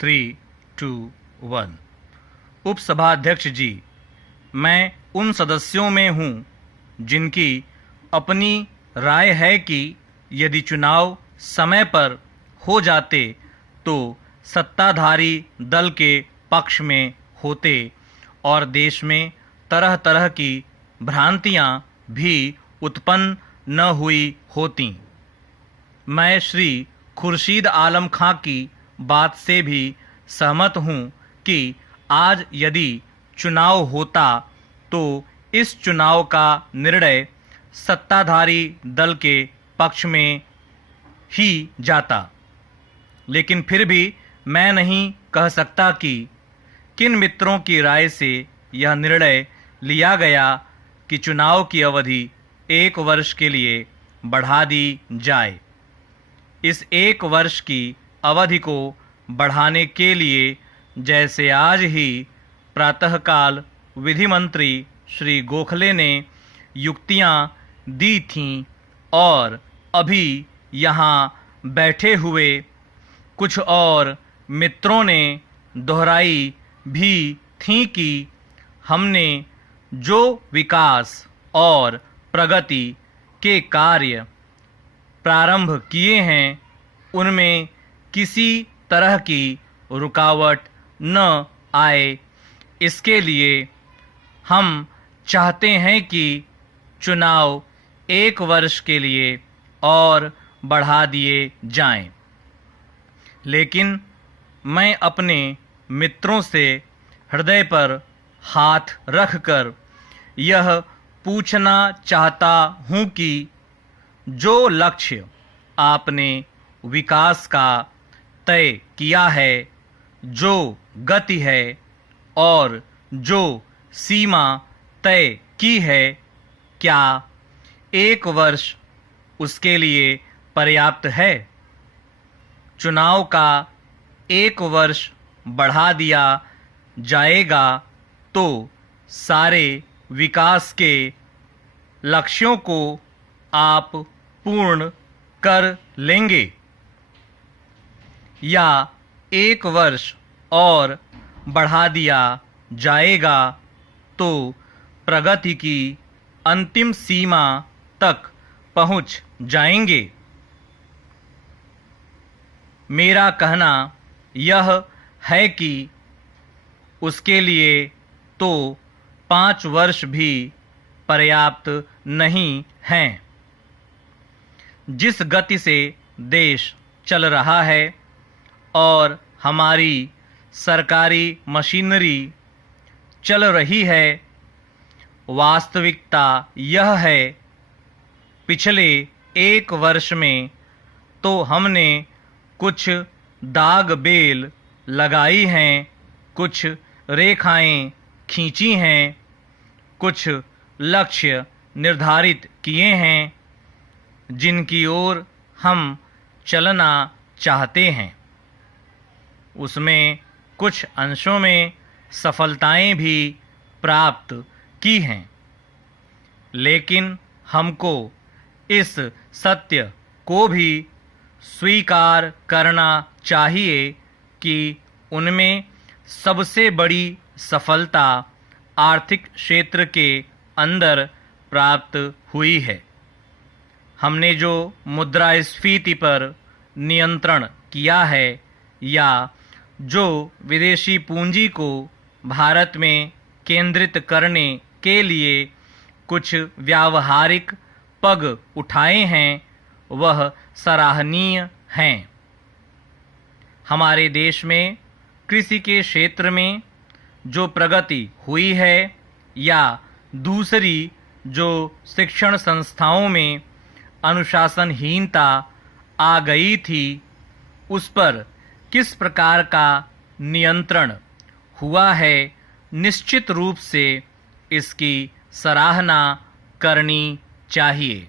3, 2, 1। उपसभाध्यक्ष जी, मैं उन सदस्यों में हूं जिनकी अपनी राय है कि यदि चुनाव समय पर हो जाते तो सत्ताधारी दल के पक्ष में होते और देश में तरह तरह की भ्रांतियां भी उत्पन्न न हुई होती। मैं श्री खुर्शीद आलम खां की बात से भी सहमत हूं कि आज यदि चुनाव होता तो इस चुनाव का निर्णय सत्ताधारी दल के पक्ष में ही जाता। लेकिन फिर भी मैं नहीं कह सकता कि किन मित्रों की राय से यह निर्णय लिया गया कि चुनाव की अवधि 1 वर्ष के लिए बढ़ा दी जाए। इस 1 वर्ष की अवधि को बढ़ाने के लिए जैसे आज ही प्रातःकाल विधि मंत्री श्री गोखले ने युक्तियां दी थीं और अभी यहाँ बैठे हुए कुछ और मित्रों ने दोहराई भी थी कि हमने जो विकास और प्रगति के कार्य प्रारंभ किए हैं उनमें किसी तरह की रुकावट न आए, इसके लिए हम चाहते हैं कि चुनाव 1 वर्ष के लिए और बढ़ा दिए जाएं। लेकिन मैं अपने मित्रों से हृदय पर हाथ रखकर यह पूछना चाहता हूं कि जो लक्ष्य आपने विकास का तय किया है, जो गति है और जो सीमा तय की है, क्या 1 वर्ष उसके लिए पर्याप्त है? चुनाव का 1 वर्ष बढ़ा दिया जाएगा तो सारे विकास के लक्ष्यों को आप पूर्ण कर लेंगे, या 1 वर्ष और बढ़ा दिया जाएगा तो प्रगति की अंतिम सीमा तक पहुंच जाएंगे? मेरा कहना यह है कि उसके लिए तो 5 वर्ष भी पर्याप्त नहीं हैं। जिस गति से देश चल रहा है और हमारी सरकारी मशीनरी चल रही है, वास्तविकता यह है पिछले 1 वर्ष में तो हमने कुछ दाग बेल लगाई हैं, कुछ रेखाएं खींची हैं, कुछ लक्ष्य निर्धारित किए हैं जिनकी ओर हम चलना चाहते हैं। उसमें कुछ अंशों में सफलताएं भी प्राप्त की हैं, लेकिन हमको इस सत्य को भी स्वीकार करना चाहिए कि उनमें सबसे बड़ी सफलता आर्थिक क्षेत्र के अंदर प्राप्त हुई है। हमने जो मुद्रास्फीति पर नियंत्रण किया है या जो विदेशी पूंजी को भारत में केंद्रित करने के लिए कुछ व्यावहारिक पग उठाए हैं, वह सराहनीय हैं। हमारे देश में कृषि के क्षेत्र में जो प्रगति हुई है या दूसरी जो शिक्षण संस्थाओं में अनुशासनहीनता आ गई थी, उस पर किस प्रकार का नियंत्रण हुआ है, निश्चित रूप से इसकी सराहना करनी चाहिए।